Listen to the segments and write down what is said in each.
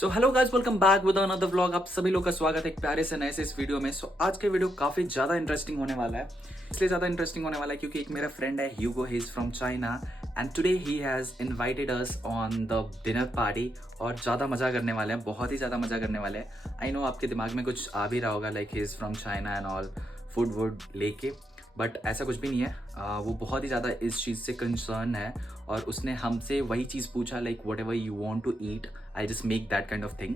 So hello guys, welcome back with another vlog. आप सभी लोग का स्वागत है एक प्यारे से नए से इस वीडियो में। आज के वीडियो काफ़ी ज़्यादा इंटरेस्टिंग होने वाला है। इसलिए ज़्यादा इंटरेस्टिंग होने वाला है क्योंकि एक मेरा फ्रेंड है Hugo, he is from China and today he has invited us on the dinner party. और ज़्यादा मज़ा करने वाले हैं, बहुत ही ज़्यादा मज़ा करने वाले हैं। आई नो आपके दिमाग में कुछ आ भी रहा होगा like he is from China and all, food would लेके, बट ऐसा कुछ भी नहीं है। वो बहुत ही ज़्यादा इस चीज़ से कंसर्न है और उसने हमसे वही चीज़ पूछा like whatever you want to eat, I just make that kind of thing.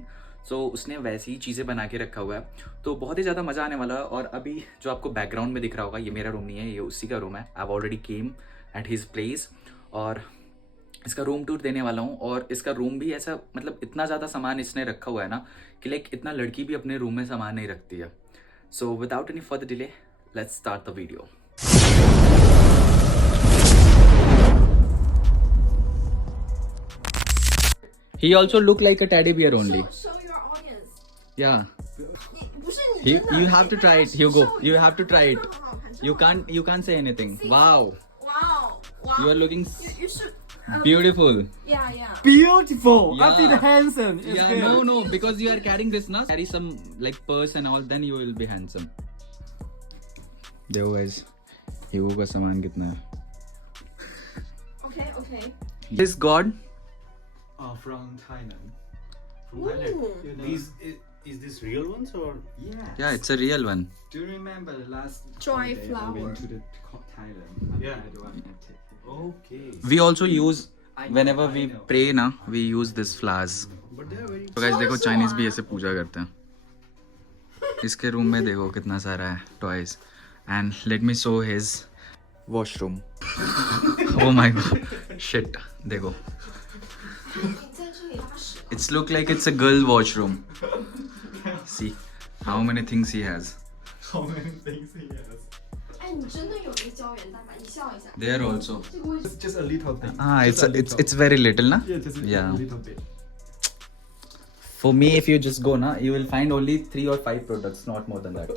So उसने वैसी ही चीज़ें बना के रखा हुआ है, तो बहुत ही ज़्यादा मज़ा आने वाला है। और अभी जो आपको बैकग्राउंड में दिख रहा होगा, ये मेरा रूम नहीं है, ये उसी का रूम है। I already came at his place और इसका रूम टूर देने वाला हूँ। और इसका रूम भी ऐसा, मतलब इतना ज़्यादा सामान इसने रखा हुआ है ना कि लाइक इतना लड़की भी अपने रूम में सामान नहीं रखती है। So without any further delay, let's start the video. He also look like a teddy bear only. Show your audience. Yeah. 不是你真的 You have to try it, Hugo. show You have to try it. 真的很好看 You can't say anything. See? Wow. Wow. Wow. You are looking You should. beautiful. Yeah. Beautiful. I Yeah. feel handsome. It's Yeah, good. no, because you are carrying this now. Carry some like purse and all, then you will be handsome. देखो guys, Hugo का सामान कितना है? Okay. This God. From Thailand. From Ooh. Thailand. Is this real ones or? Yeah, it's a real one. Do you remember the last Joy holiday flower. I went to the Thailand? Yeah. I had one at it. Okay. We also use I whenever know, we I know. pray ना, we use this flowers. But they are very. तो guys देखो, Chinese भी ऐसे पूजा करते हैं। इसके room में देखो कितना सारा है toys and let me show his washroom. Oh my God, shit, देखो, 你在这里拉屎。 it's look like it's a girl washroom. See how many things he has. How many things he has? 哎，你真的有那个胶原蛋白，你笑一下。 there also It's just a little thing. हाँ, Just a little. it's very little ना। Yeah, just a Yeah. little bit. For me, if you just go ना, you will find only 3 or 5 products, not more than that.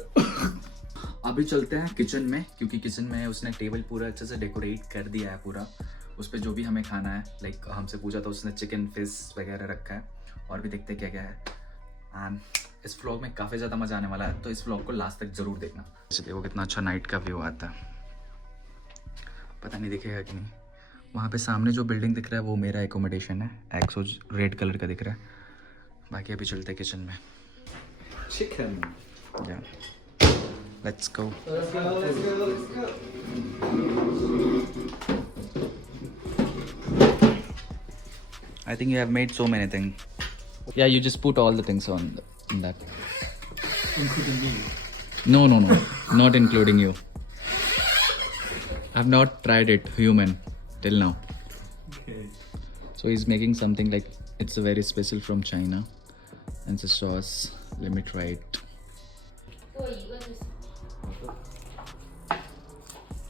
अभी चलते हैं kitchen में, क्योंकि kitchen में उसने टेबल पूरा अच्छे से डेकोरेट कर दिया है पूरा। उस पर जो भी हमें खाना है, लाइक हमसे पूछा था उसने, चिकन फिश वगैरह रखा है। और भी देखते क्या क्या है। एंड इस व्लॉग में काफ़ी ज़्यादा मज़ा आने वाला है, तो इस व्लॉग को लास्ट तक ज़रूर देखना। देखो कितना अच्छा नाइट का व्यू आता है। पता नहीं दिखेगा कि नहीं। वहाँ पे सामने जो बिल्डिंग दिख रहा है वो मेरा एकोमोडेशन है, एक्सो रेड कलर का दिख रहा है। बाकी अभी चलते हैं किचन में। Chicken. Yeah. Let's go. I think you have made so many things. Yeah, you just put all the things in that. Including me. No, not including you. I've not tried it, human, till now. Okay. So he's making something like, it's a very special from China. And it's a sauce. Let me try it. 给我一个就行。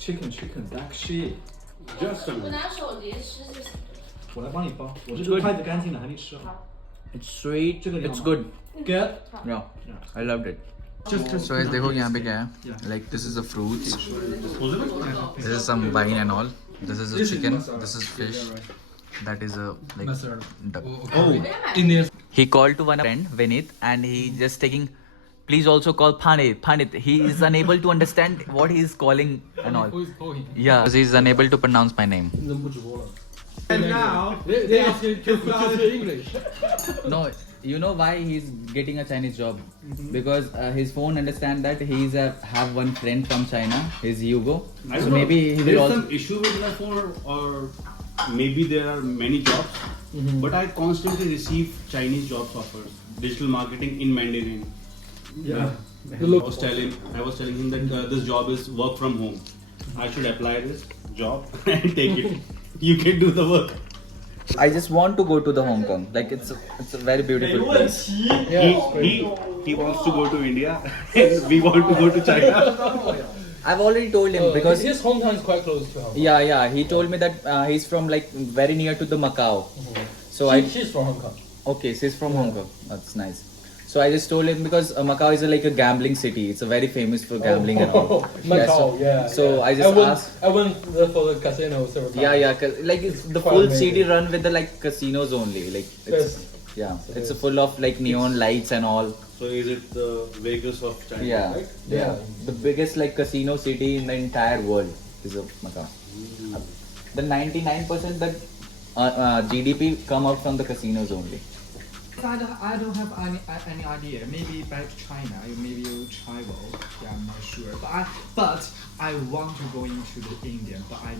Chicken, black sheep. Just 我拿手直接吃就行。我来帮你包，我这个筷子干净的，还没吃好。 It's sweet. It's good. Good. Yeah, I loved it. So guys, देखो यहाँ पे क्या है? Like this is the fruits. This is some wine and all. This is a chicken. This is fish. That is a like duck. Oh, Indian. He called to one friend, Vinith, and he just taking. Please also call Panit. He is unable to understand what he is calling and all. Who is calling? Yeah, because he is unable to pronounce my name. 人不直播了。And now they ask you to speak English. No, you know why he's getting a Chinese job? Because his phone understand that he's have one friend from China. He's Hugo. I So don't know. maybe he will There's also. some issue with my phone, or maybe there are many jobs, but I constantly receive Chinese jobs offers, digital marketing in Mandarin. Yeah. I was telling him that this job is work from home. I should apply this job and take it. You can do the work. I just want to go to the Hong Kong. Like it's a very beautiful place. He wants to go to India, and we want to go to China. I've already told him because his hometown is quite close to Hong Kong. yeah. He told me that he's from like very near to the Macau. So She's from Hong Kong. okay, so he's from Hong Kong. That's nice. So I just told him because Macau is like a gambling city. It's a very famous for gambling and all. Macau, yeah. So I just asked. I went there for the casino several times. Yeah, 'cause, like it's the Quite full amazing. city run with the like casinos only. Like it's There's Yeah, it's full of like neon lights and all. So is it the Vegas of China? Yeah, Right? yeah. The biggest like casino city in the entire world is of Macau. The 99% that GDP come out from the casinos only. I don't have any idea. Maybe back to China, maybe you travel. Yeah, I'm not sure. But I want to go into the India, but I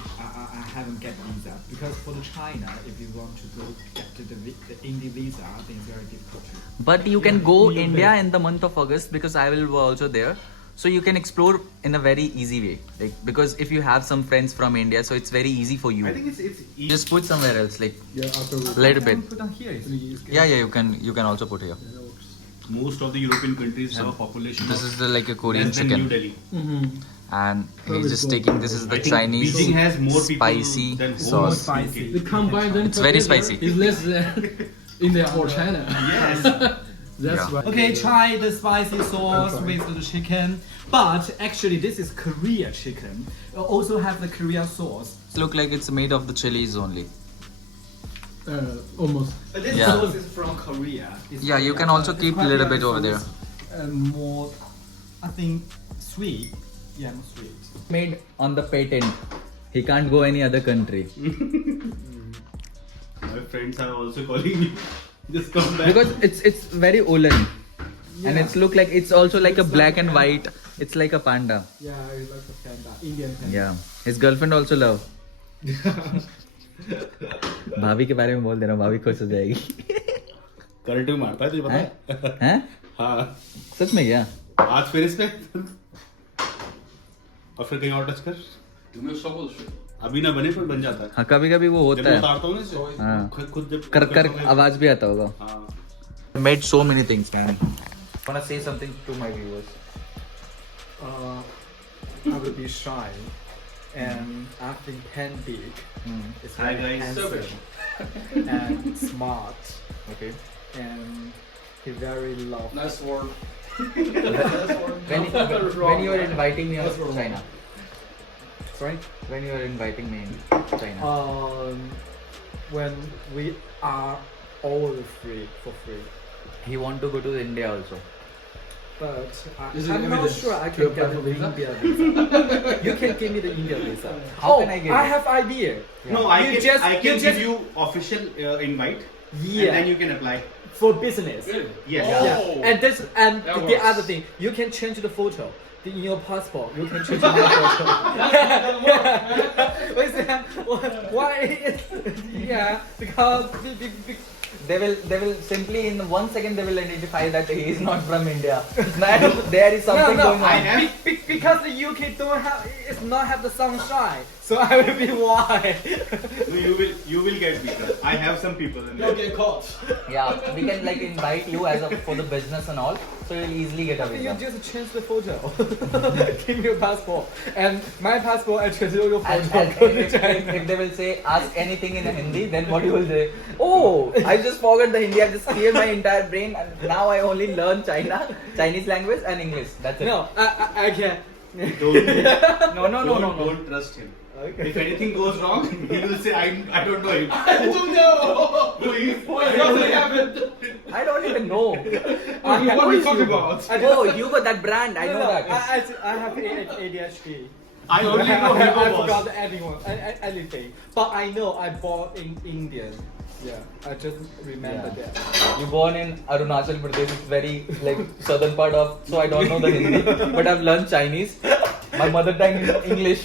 haven't get visa because for the China, if you want to go get to the India visa, I think it's very difficult. But you can go India in the month of August because I will go also there. So you can explore in a very easy way. Like because if you have some friends from India, so it's very easy for you. I think it's easy. Just put somewhere else, like Yeah, after little bit. put on here. Yeah, you can also put here. Most of the European countries have a population This of is the like a Korean less than New chicken, Delhi. and he's just taking. This is the I think Chinese Beijing has more people spicy than whole sauce. Spicy. UK. The combined It's very spicy. is less than India or China. Yes. That's Yeah. right. Okay, try the spicy sauce with the chicken. But actually, this is Korea chicken. Also have the Korean sauce. Look like it's made of the chilies only. Almost. This Yeah. sauce is from Korea. It's Yeah, you Korea. can also It's keep a quite little like bit over there. More, I think, sweet. Yeah, more sweet. Made on the patent. He can't go any other country My friends are also calling me. Just come back. because it's very woolen, and Yeah. it's look like it's also like a black and white. It's like a panda. Yeah, I like the panda, Indian panda. Yeah, his girlfriend also love. भाभी के बारे में बोल देना, भाभी खुश हो जाएगी. करंट में मारता है तुझे पता है? हैं? हाँ. सच में क्या? आज फिर इस पे और फिर कहीं और टच कर. अभी ना बने पर बन जाता है. हाँ, कभी कभी वो जब होता मैं है. उतारता हूँ ना इसे, हाँ. खुद जब कर कर आवाज भी आता होगा. हाँ. Made so many things, man. Wanna say something to my viewers? I will be shy, and I think Pen Big is Hi, very guys. handsome and smart, Okay. and he very love. Nice word. When you are inviting me to China, Sorry. when you are inviting me to China, When we are all free for free, he want to go to India also. but Is it I'm not evidence? sure I You can apply get for the visa? India visa. You can give me the India visa. How can I get I it? have idea. No, I You can just- I you can just- give you official invite. Yeah. And then you can apply. For business. Really? Yes. Oh. Yeah. And this and That the works. other thing, you can change the photo. In your passport, you can change my photo. Why? Yeah, because They will simply in 1 second they will identify that he is not from India. There is something going I on. have because the UK don't have it's not have the sunshine, so I will be white. no, you will get visa. I have some people in You'll there. get caught. Yeah, we can like invite you as a for the business and all, so you'll easily get a You visa. just change the photo. Give me your passport, and my passport I change your And photo. then Go to if China. they will say ask anything in Hindi, then what you will say? Oh, I just forgot the Hindi. I just cleared my entire brain, and now I only learn Chinese language and English. That's it. No, I can. Don't No. don't trust him. Okay. If anything goes wrong, he will say I don't know him. I don't know. No, Nothing happened. I don't even know. What are you talking about? Oh, Hugo, that brand. I know that. I have ADHD. I only know I Hugo forgot Boss. anything. But I know I born in Indian. Yeah, I just remember Yeah. that. You born in Arunachal Pradesh. It's very like southern part of. So I don't know the Hindi, but I've learned Chinese. My mother tongue is English.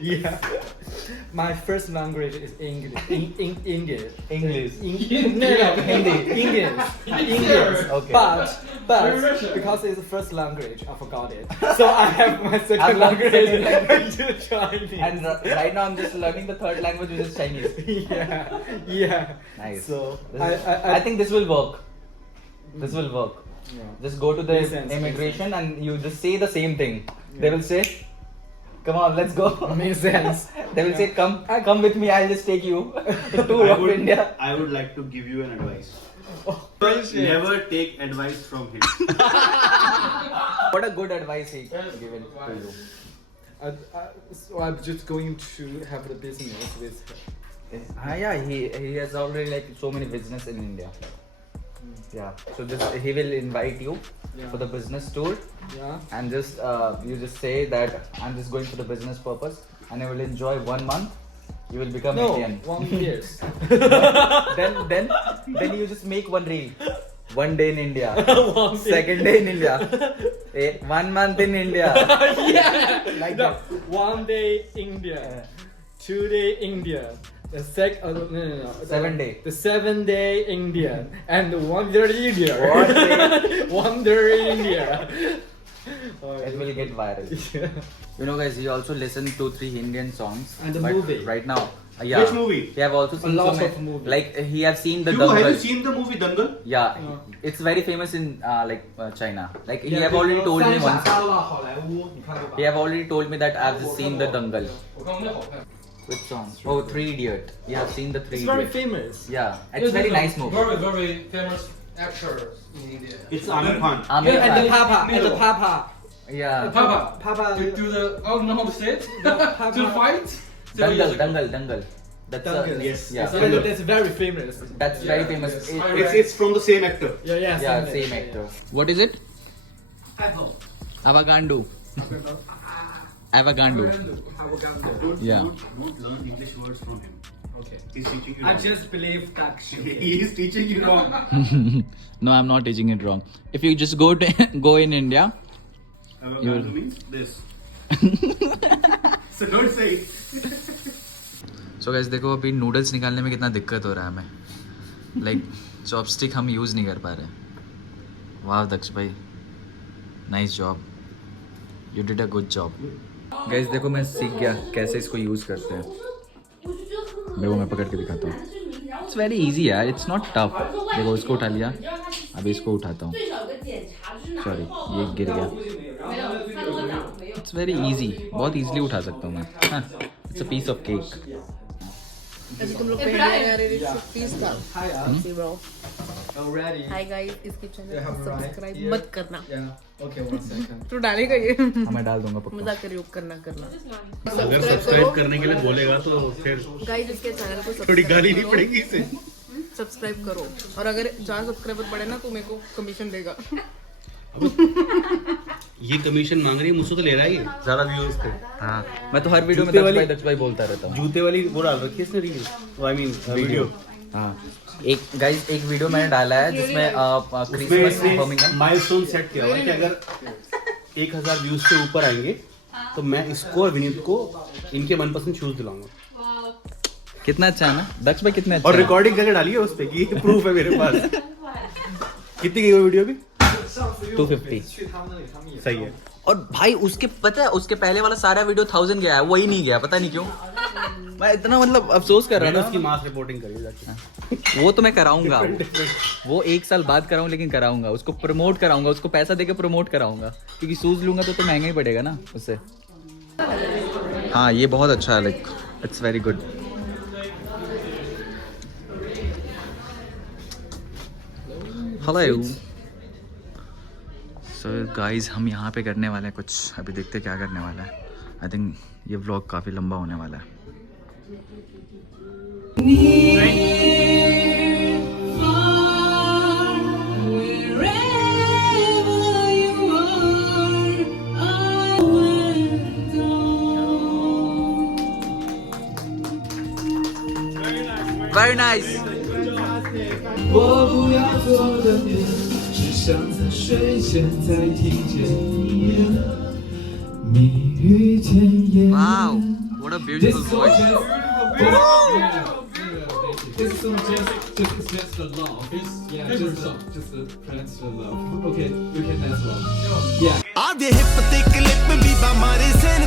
Yeah. My first language is English. Indian. English. No, Hindi. English. English. Okay. But because it's the first language, I forgot it. So I have my I've second learned second language to Chinese. And right now I'm just learning the third language, which is Chinese. yeah. Nice. So This is- I think this will work. This will work. yeah. Just go to the Makes sense, immigration and you just say the same thing. They will say, "Come on, let's go." Makes sense. They will say, "Come with me. I'll just take you to tour of India." I would like to give you an advice. Appreciate. Never take advice from him. What a good advice he given to you. So I'm just going to have the business with her. Yeah, he has already like so many business in India. Yeah, so just he will invite you for the business tour, Yeah. and just you just say that I'm just going for the business purpose, and I will enjoy 1 month. You will become No, Indian. 1 years. then you just make one reel. 1 day in India. Second day in India. 1 month in India. Yeah. Like No, that. 1 day India, 2 day India. The no. 7 day. The 7 day India and 1 day India. What day? 1 day India. It will get viral. You know, guys, he also listened to 3 Indian songs. And the but movie. right now. Yeah. Which movie? He have also seen lot so of many, movies. like he have seen the Hugo, have Dangal. you seen the movie Dangal? Yeah, it's very famous in China. Like he have already told me once. 好莱坞，你看过吧 He have already told me that I've just seen the Dangal. 我看过那好看。 Which song? Oh, 3 Idiot. You have seen the 3 It's very Idiot. famous. Yeah, it's very nice movie. Very, very famous actor in India. It's Amir Khan. Amir And the Khan. Papa, and the Papa. Yeah. Papa. Papa. Do the, I don't know how to say it. Papa. To the fight. 7 years Dangal, ago. Dangal. That's Dangal, yes. Yeah. Yeah, that's very famous. That's very famous. yes. It's from the same actor. Yeah, Yeah, same actor. What is it? Avagandu. Avagandu. Yeah. Don't learn English words from him. Okay. He's teaching you. I wrong. just believe that shit. He is teaching you wrong. No, I'm not teaching it wrong. If you just go go in India, Avocado means this. So don't say it. So guys देखो अभी noodles निकालने में कितना दिक्कत हो रहा है हमें. लाइक चॉपस्टिक हम यूज़ नहीं कर पा रहे. वाह दक्ष भाई, nice job, you did a good job. Guys देखो मैं सीख गया कैसे इसको यूज़ करते हैं. देखो मैं पकड़ के दिखाता हूँ. इट्स वेरी इजी यार, इट्स नॉट टफ. देखो इसको उठा लिया, अभी इसको उठाता हूँ. सॉरी ये गिर गया. इट्स वेरी इजी, बहुत इजीली उठा सकता हूँ मैं. It's a piece of cake. ऐसे तुम लोग पहले आ रहे थे प्लीज का Hiya. Bro. Already. Hi guys, इसके चैनल Yeah, को I'm right. Subscribe Yeah. मत करना. Yeah. Okay, 1 second. तो डालेगा ये. हाँ मैं डाल दूंगा पक्का. मजाक कर रही हूँ, करना करना. अगर सब्सक्राइब करने के लिए बोलेगा तो फिर गाइस इसके चैनल को थोड़ी गाली सब्सक्राइब नहीं पड़ेगी इसे. सब्सक्राइब करो और अगर 4 सब्सक्राइबर बढ़े ना तो मेरे को कमीशन देगा. ये कमीशन मांग रही है, मुझसे तो ले रहा है ये ज्यादा व्यूज थे. हाँ मैं तो हर वीडियो में दक्ष भाई बोलता रहता हूँ. जूते वाली वो डाल रखी है इसने रील. I mean video. हाँ एक गाइस एक वीडियो मैंने डाला है जिसमें उसमें क्रिसमस इसने बर्मिंघम. माइलस्टोन सेट किया हुआ है कि अगर 1000 व्यूज से ऊपर आएंगे तो मैं इसको और विनीत को इनके मनपसंद शूज दिलाऊंगा. कितना अच्छा है ना दक्ष भाई, कितने अच्छा और है. रिकॉर्डिंग करके डाली है उस पे कि प्रूफ है मेरे पास. कितनी गई वो वीडियो भी? 250. 去他们那里，他们也 सही है. और भाई उसके पता है उसके पहले वाला सारा वीडियो 1000 गया है, वही नहीं गया, पता नहीं क्यों. मैं इतना मतलब अफसोस कर रहा मैंने था उसकी मास रिपोर्टिंग करी है जाके. वो तो मैं कराऊंगा. वो 1 साल बाद कराऊं लेकिन कराऊंगा. उसको प्रमोट कराऊंगा, उसको पैसा देके प्रमोट कराऊंगा, क्योंकि शूज लूंगा तो महंगा ही पड़ेगा ना उससे. हाँ ये बहुत अच्छा है, like it's very good. Hello. So guys हम यहाँ पे करने वाले हैं कुछ, अभी देखते हैं क्या करने वाला है. आई थिंक ये व्लॉग काफ़ी लंबा होने वाला है. Very nice. 我不要做的别，只想在睡前再听见你蜜语甜言。 Wow, what a beautiful voice. This song just for love. Just the friends for love. Okay, you can dance along. Yeah. ਆਪਦੇ ਹਿੱਪ ਤੇ ਕਲਿੱਪ ਵੀ ਬਾ ਮਾਰੇ ਸੈਨ